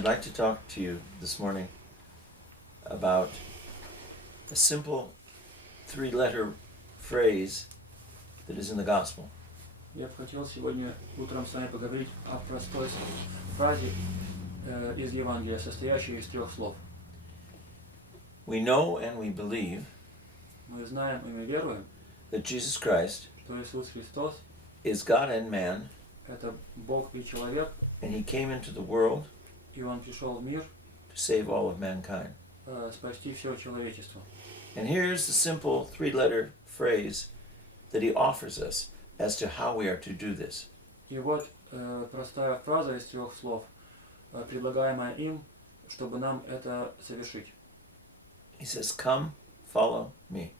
I'd like to talk to you this morning about a simple three-letter phrase that is in the gospel. Я бы хотел сегодня утром с вами поговорить о простой фразе из Евангелия, состоящей из 3 слов. We know and we believe Мы знаем и мы веруем, that Jesus Christ что Иисус Христос is God and man, – это Бог и человек, and He came into the world и Он пришел в мир to save all of mankind. Спасти все человечество. And here's the simple three-letter phrase that He offers us as to how we are to do this. И вот простая фраза из 3 слов, предлагаемая им, чтобы нам это совершить. He says, "Come, follow me."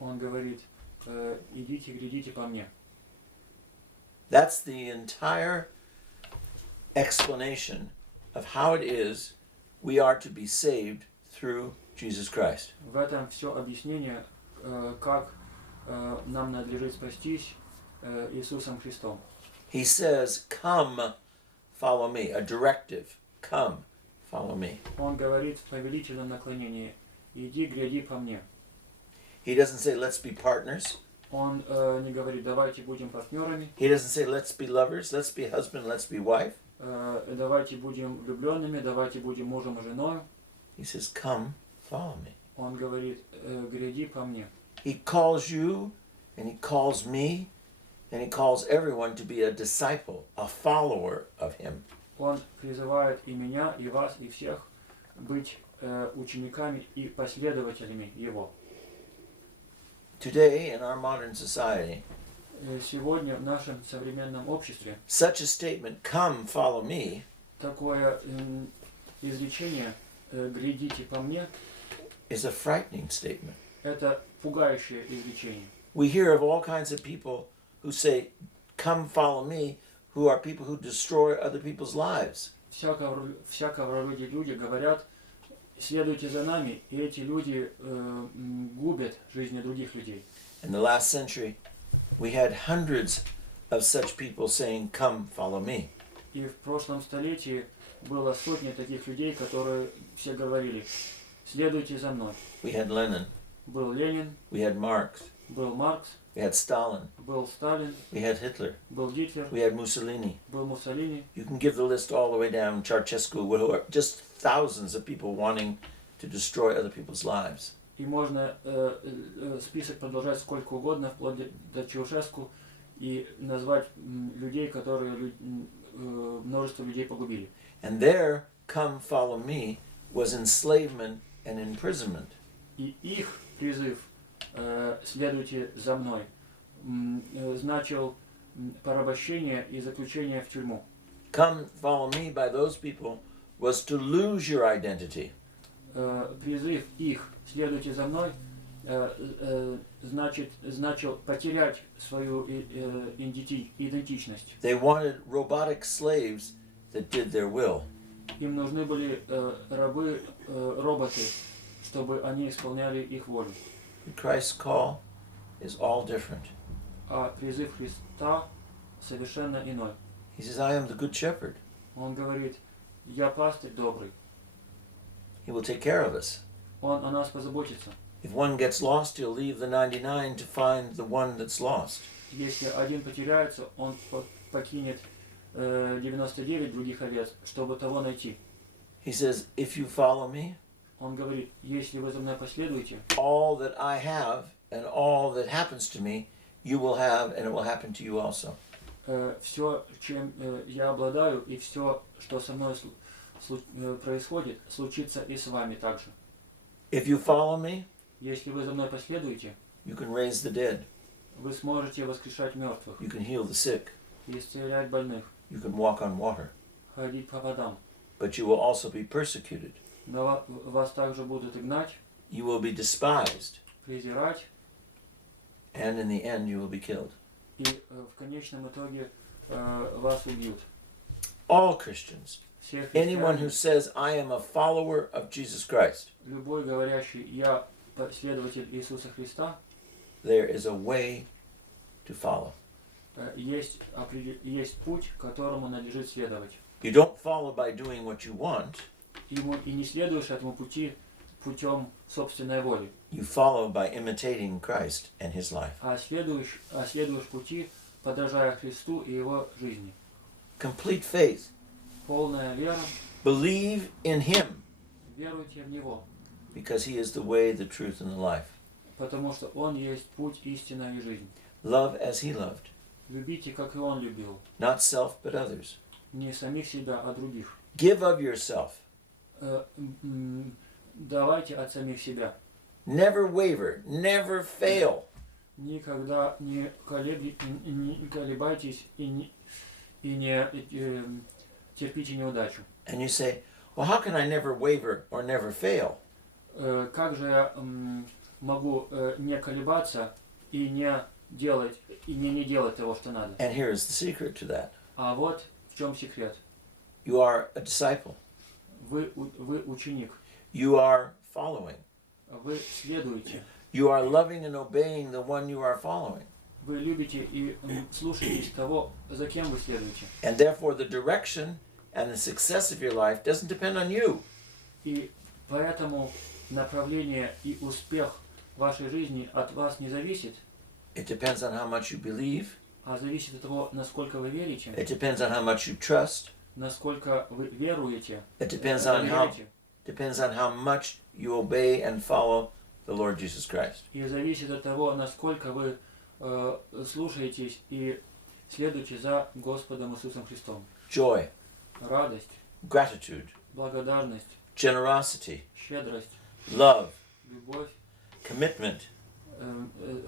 Он говорит, идите, глядите по мне. That's the entire explanation of how it is we are to be saved through Jesus Christ. В этом все объяснение, как нам надлежит спастись Иисусом Христом. He says, "Come, follow me," a directive. Come, follow me. Он говорит в повелительном наклонении, иди, гляди по мне. He doesn't say, "Let's be partners." Он не говорит, давайте будем партнерами, He doesn't say, "Let's be lovers," "Let's be husband," "Let's be wife." давайте будем влюбленными, давайте будем мужем и женой. He says, "Come, follow me." Он говорит, гляди по мне. He calls you, and He calls me, and He calls everyone to be a disciple, a follower of Him. Он призывает и меня, и вас, и всех быть учениками и последователями Его. Today, in our modern society, Сегодня в нашем современном обществе such a statement, "Come, follow me," такое изречение «глядите по мне» is a frightening statement. это пугающее изречение. We hear of all kinds of people who say, "Come, follow me," who are people who destroy other people's lives. Всякого рода люди говорят, следуйте за нами, и эти люди губят жизни других людей. In the last century, we had hundreds of such people saying, "Come, follow me." И в прошлом столетии было сотни таких людей, которые все говорили, следуйте за мной. We had Lenin, Был Ленин, we had Marx, был Маркс, we had Stalin, был Сталин, we had Hitler, был Гитлер, we had Mussolini. был Муссолини. You can give the list all the way down, Ceausescu, who are just thousands of people wanting to destroy other people's lives. И можно список продолжать сколько угодно, вплоть до Чаушеску, и назвать людей, которые множество людей погубили. And their "Come, follow me" was enslavement and imprisonment. И их призыв «следуйте за мной» значил порабощение и заключение в тюрьму. "Come, follow me" by those people was to lose your identity. Призыв их «следуйте за мной» значил потерять свою идентичность. They wanted robotic slaves that did their will. Им нужны были рабы, роботы, чтобы они исполняли их волю. Christ's call is all different. А призыв Христа совершенно иной. He says, "I am the good shepherd." Он говорит, я пастырь добрый. He will take care of us. Он о нас позаботится. If one gets lost, he'll leave the 99 to find the one that's lost. Если один потеряется, он покинет 99 других овец, чтобы того найти. He says, "If you follow me, Он говорит, если вы за мной последуете, all that I have and all that happens to me, you will have, and it will happen to you also." все, чем я обладаю, и все, что со мной происходит, случится и с вами также. If you follow me, Если вы за мной последуете, you can raise the dead, вы сможете воскрешать мертвых, you can heal the sick, исцелять больных, you can walk on water, ходить по водам. but you will also be persecuted. Но вас также будут и гнать, You will be despised, презирать, and in the end you will be killed. и в конечном итоге вас убьют. All Christians, Все anyone who христиане, says, "I am a follower of Jesus Christ," любой говорящий, я последователь Иисуса Христа, there is a way to follow. есть путь, которому надлежит следовать. You don't follow by doing what you want. и не следуешь этому пути путем собственной воли, You follow by imitating Christ and his life. а следуешь пути, подражая Христу и Его жизни. Complete faith. Полная вера, Believe in him веруйте в Него, because he is the way, the truth, and the life. потому что Он есть путь, истина и жизнь. Love as he loved. Любите, как и Он любил, Not self, but others. не самих себя, а других. Give of yourself. Давайте от самих себя. Never waver. Never fail. Никогда не колебайтесь и не терпите неудачу. And you say, well, how can I never waver or never fail? Как же я могу не колебаться и не делать того, что надо? And here is the secret to that. А вот в чем секрет. You are a disciple. Вы ученик. You are following. Вы следуете. You are loving and obeying the one you are following. Вы любите и слушаетесь того, за кем вы следуете. And therefore the direction and the success of your life doesn't depend on you. И поэтому направление и успех вашей жизни от вас не зависит, It depends on how much you believe. а зависит от того, насколько вы верите, It depends on how much you trust. насколько вы веруете, It depends on how much you obey and follow the Lord Jesus Christ. и зависит от того, насколько вы слушаетесь и следуете за Господом Иисусом Христом. Joy, Радость, gratitude, благодарность, generosity, щедрость, love, любовь, commitment,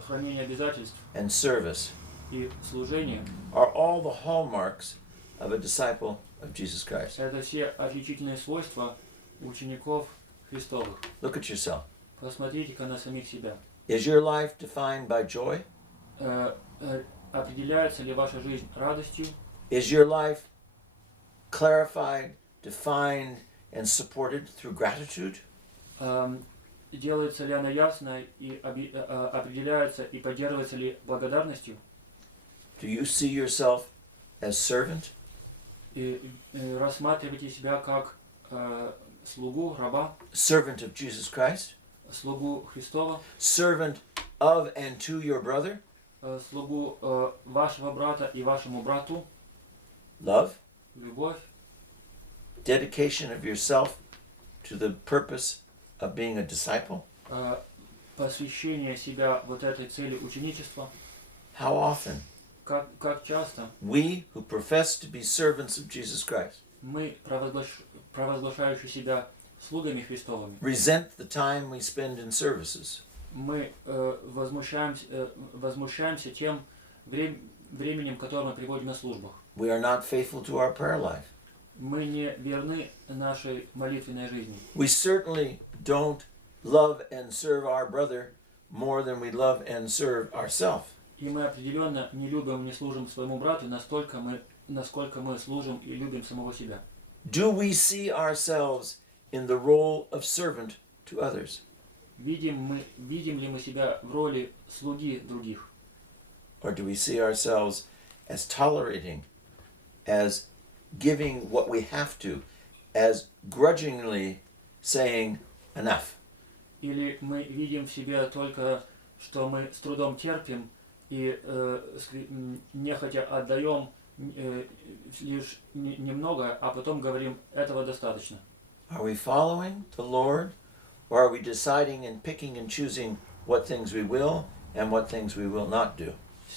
хранение обязательств and service и служение are all the hallmarks of a disciple of Jesus Christ. – это все отличительные свойства учеников Христовых. Look at yourself. Посмотрите-ка на самих себя. Is your life defined by joy? Определяется ли ваша жизнь радостью? Is your life clarified, defined, and supported through gratitude? Делается ли она ясно и определяется и поддерживается ли благодарностью? Do you see yourself as servant? И рассматриваете себя как слугу, раба, Servant of Jesus Christ? слугу Христова, Servant of and to your brother? слугу вашего брата и вашему брату, Love? любовь, Dedication of yourself to the purpose of being a disciple? посвящение себя вот этой цели ученичества. How often Как часто we who profess to be servants of Jesus Christ мы, провозглашающие себя слугами Христовыми, resent the time we spend in services? мы возмущаемся тем временем, которое мы приводим на службах. We are not faithful to our prayer life. Мы не верны нашей молитвенной жизни. We certainly don't love and serve our brother more than we love and serve ourselves. И мы определенно не любим, не служим своему брату насколько мы служим и любим самого себя. Do we see ourselves in the role of servant to others? Видим ли мы себя в роли слуги других? Or do we see ourselves as tolerating, as giving what we have to, as grudgingly saying enough? Или мы видим в себе только, что мы с трудом терпим и нехотя отдаем лишь немного, а потом говорим, этого достаточно? Are we following the Lord, or are we deciding and picking and choosing what things we will and what things we will not do?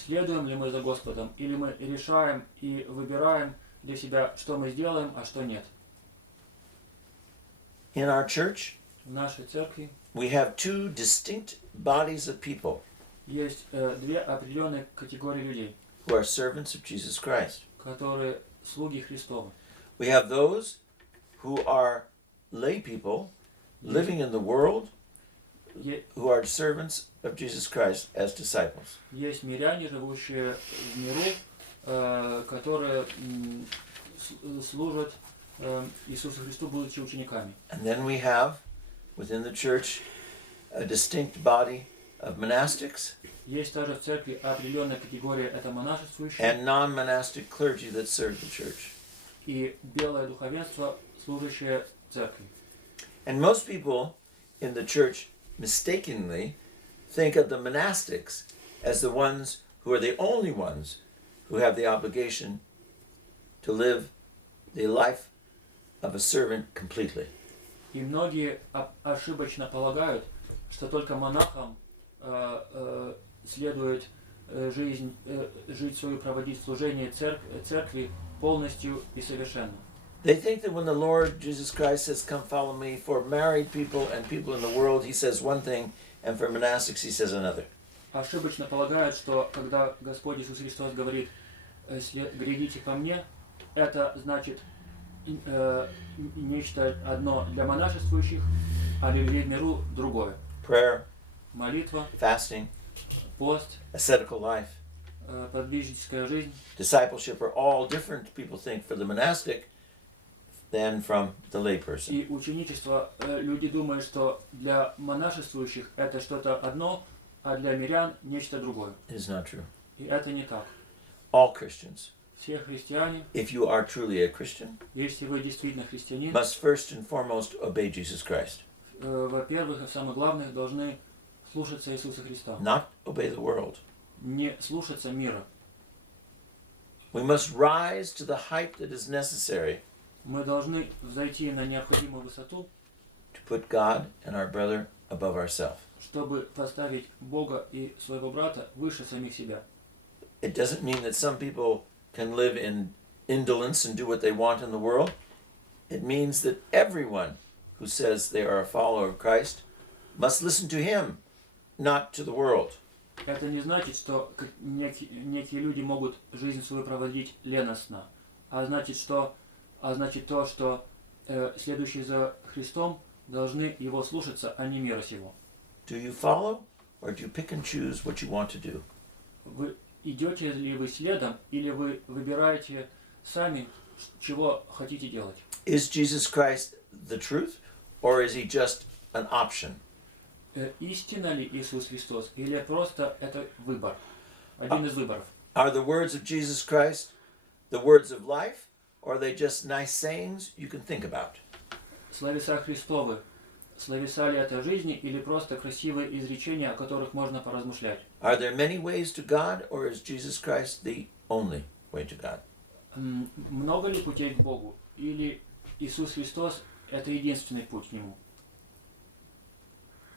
Следуем ли мы за Господом, или мы решаем и выбираем для себя, что мы сделаем, а что нет? In our church, В нашей церкви we have two distinct bodies of people есть две определенные категории людей, who are servants of Jesus Christ. которые слуги Христовы. We have those who are lay people living in the world who are servants of Jesus Christ as disciples. Есть миряне, живущие в миру, которые служат Иисусу Христу, будучи учениками. And then we have within the church a distinct body of monastics Есть также в церкви определенная категория, это монашествующие and non-monastic clergy that serve the church. и белое духовенство, служащее церкви. And most people in the church mistakenly think of the monastics as the ones who are the only ones who have the obligation to live the life of a servant completely. И многие ошибочно полагают, что только монахам следует жить свою, проводить служение церкви полностью и совершенно. They think that when the Lord Jesus Christ says, "Come follow me," for married people and people in the world, he says one thing, and for monastics, he says another. Ошибочно полагают, что когда Господь Иисус Христос говорит «грядите ко мне», это значит нечто одно для монашествующих, а для людей в миру другое. Prayer, Молитва, fasting, пост, ascetical life, подвижническая жизнь. discipleship are all different, people think, for the monastic than from the layperson. И ученичество, люди думают, что для монашествующих это что-то одно, а для мирян нечто другое. It is not true. И это не так. All Christians, Все христиане, if you are truly a Christian, если вы действительно христианин, must first and foremost obey Jesus Christ, во-первых, и самое главное, должны слушаться Иисуса Христа. not obey the world. Не слушаться мира. We must rise to the height that is necessary Мы должны взойти на необходимую высоту, to put God and our brother above ourselves. чтобы поставить Бога и своего брата выше самих себя. It doesn't mean that some people can live in indolence and do what they want in the world. It means that everyone who says they are a follower of Christ must listen to him, not to the world. Это не значит, что некие люди могут жизнь свою проводить леностно, а значит то, что следующие за Христом должны его слушаться, а не мира сего. Do you follow, or do you pick and choose what you want to do? Вы идете ли вы следом, или вы выбираете сами, чего хотите делать? Is Jesus Christ the truth, or is he just an option? Истинно ли Иисус Христос, или просто это выбор, один из выборов? Are the words of Jesus Christ the words of life, or are they just nice sayings you can think about? Словеса Христовы, словеса ли это жизни, или просто красивые изречения, о которых можно поразмышлять? Are there many ways to God, or is Jesus Christ the only way to God? Много ли путей к Богу, или Иисус Христос это единственный путь к Нему?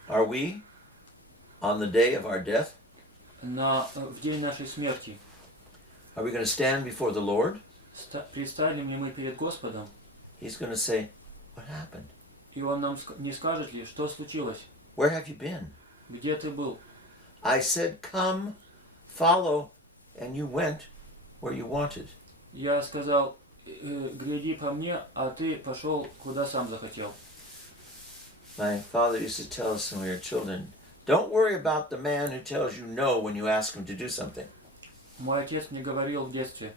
Are we, on the day of our death, В день нашей смерти are we going to stand before the Lord? предстанем ли мы перед Господом, He's going to say, "What happened? и Он нам не скажет ли, что случилось, Where have you been? где ты был? I said, come, follow, and you went where you wanted." Я сказал, гляди по мне, а ты пошел, куда сам захотел. My father used to tell us when we were children, don't worry about the man who tells you no when you ask him to do something. Мой отец мне говорил в детстве,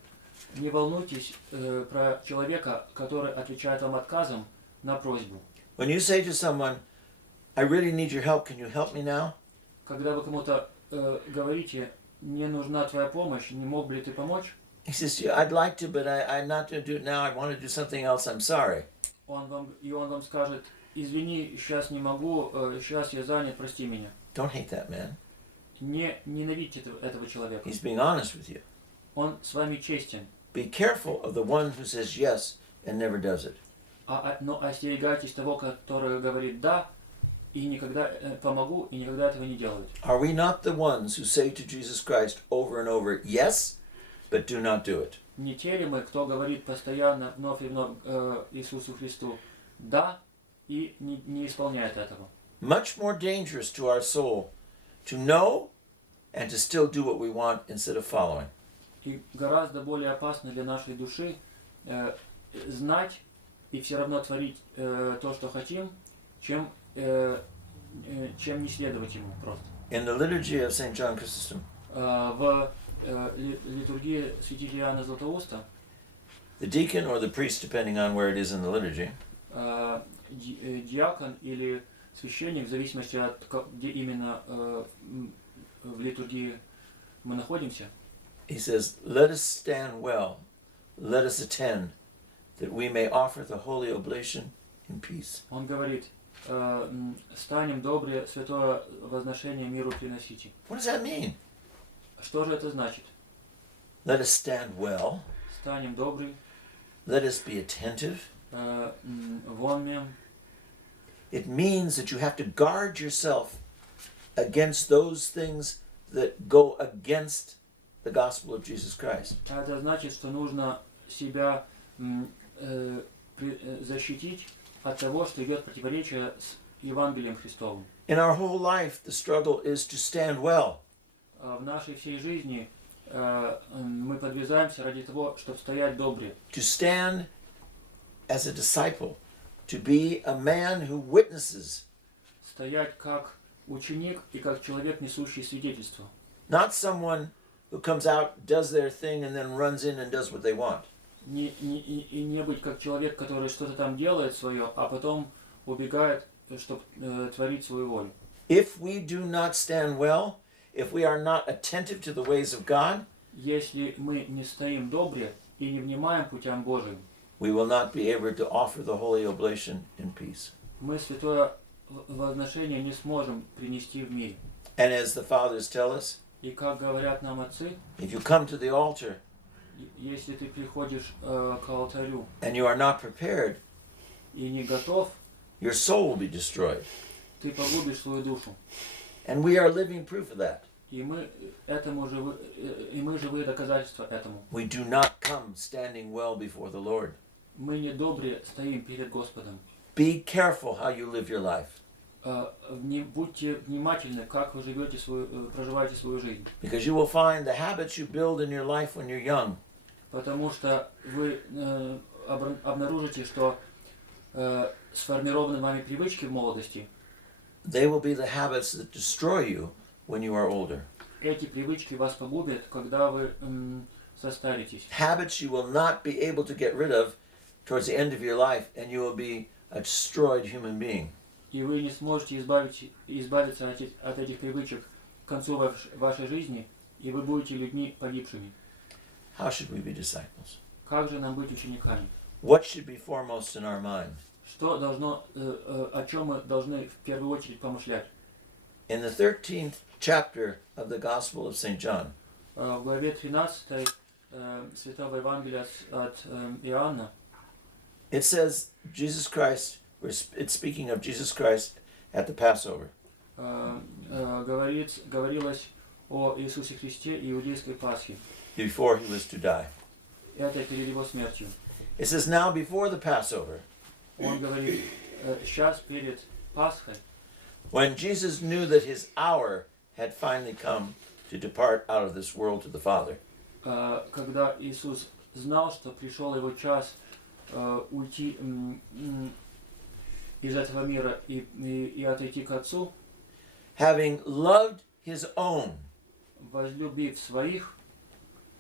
не волнуйтесь про человека, который отвечает вам отказом на просьбу. When you say to someone, "I really need your help, can you help me now?" Когда вы кому-то говорите, мне нужна твоя помощь, не мог бы ли ты помочь? He says, "Yeah, I'd like to, but I'm not going to do it now. I want to do something else. I'm sorry." Он вам скажет, извини, сейчас не могу, сейчас я занят, прости меня. Don't hate that man. Не ненавидьте этого человека. He's being honest with you. Он с вами честен. Be careful of the one who says yes and never does it. Но остерегайтесь того, который говорит «да» и никогда помогу, и никогда этого не делает. Are we not the ones who say to Jesus Christ over and over, "Yes, but do not do it"? Не те ли мы, кто говорит постоянно, вновь и вновь Иисусу Христу «да» и не исполняет этого? Much more dangerous to our soul to know and to still do what we want instead of following. И гораздо более опасно для нашей души знать и все равно творить то, что хотим, чем не следовать ему просто. In the liturgy of St. John Chrysostom, В литургии святителя Иоанна Златоуста the deacon or the priest, depending on where it is in the liturgy, диакон или священник, в зависимости от где именно в литургии мы находимся, he says, "Let us stand well, let us attend, that we may offer the holy oblation in peace. Он говорит, станем добрые, святое возношение миру приносите. What does that mean? Что же это значит? Let us stand well. Станем добрые, Let us be attentive. вонмем. It means that you have to guard yourself against those things that go against the gospel of Jesus Christ. Это значит, что нужно себя защитить от того, что идет противоречие с Евангелием Христовым. In our whole life, the struggle is to stand well. В нашей всей жизни мы подвязаемся ради того, чтобы стоять добре. To stand as a disciple, to be a man who witnesses, Стоять как ученик и как человек, несущий свидетельство. not someone who comes out, does their thing, and then runs in and does what they want. И не быть как человек, который что-то там делает свое, а потом убегает, чтобы творить свою волю. If we do not stand well, if we are not attentive to the ways of God, Если мы не стоим добре и не внимаем путям Божьим, we will not be able to offer the holy oblation in peace. мы святое возношение не сможем принести в мире. And as the fathers tell us, И как говорят нам отцы, if you come to the altar если ты приходишь к алтарю and you are not prepared, и не готов, your soul will be destroyed. ты погубишь свою душу. And we are living proof of that. И мы живые доказательства этому. We do not come standing well before the Lord. Мы не добре стоим перед Господом. Be careful how you live your life, Будьте внимательны, как вы проживаете свою жизнь. because you will find the habits you build in your life when you're young Потому что вы обнаружите, что сформированные вами привычки в молодости, they will be the habits that destroy you when you are older. эти привычки вас погубят, когда вы состаритесь. Habits you will not be able to get rid of towards the end of your life, and you will be a destroyed human being. И вы не сможете избавиться от этих привычек к концу вашей жизни, и вы будете людьми погибшими. How should we be disciples? Как же нам быть учениками? What should be foremost in our mind? О чем мы должны в первую очередь помышлять? In the 13th chapter of the Gospel of St. John, В главе 13 Святого Евангелия от Иоанна it says Jesus Christ, it's speaking of Jesus Christ at the Passover. говорилось о Иисусе Христе и иудейской Пасхе. Before he was to die. Это перед его смертью. It says, now before the Passover, Он говорит, сейчас перед Пасхой, when Jesus knew that his hour had finally come to depart out of this world to the Father, когда Иисус знал, что пришел его час уйти из этого мира и отойти к Отцу, having loved his own возлюбив своих,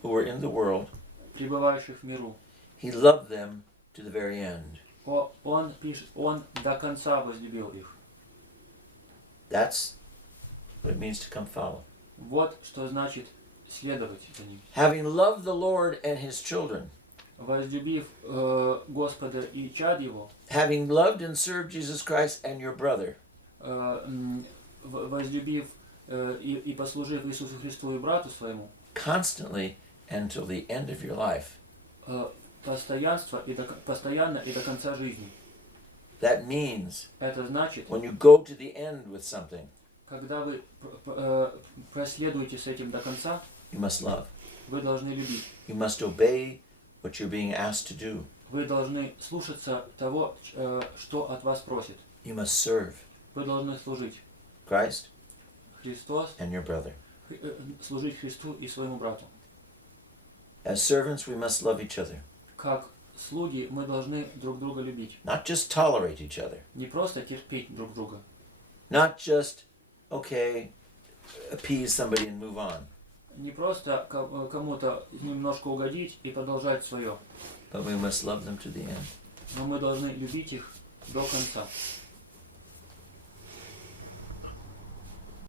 who were in the world, пребывающих в миру, he loved them to the very end. Он пишет, он до конца возлюбил их. That's what it means to come follow. Вот что значит следовать за ним. Having loved the Lord and his children, Возлюбив Господа и чад его, having loved and served Jesus Christ and your brother, возлюбив и послужив Иисусу Христу и брату своему, constantly until the end of your life. постоянно и до конца жизни. That means Это значит, when you go to the end with something, когда вы проследуете с этим до конца, you must love. вы должны любить. You must obey what you're being asked to do. Вы должны слушаться того, что от вас просит. You must serve Вы должны служить Christ Христос, and your brother. служить Христу и своему брату. As servants, we must love each other. Как слуги мы должны друг друга любить. Not just tolerate each other. Не просто терпеть друг друга. Not just, okay, appease somebody and move on. Не просто кому-то немножко угодить и продолжать свое. But we must love them to the end. Но мы должны любить их до конца.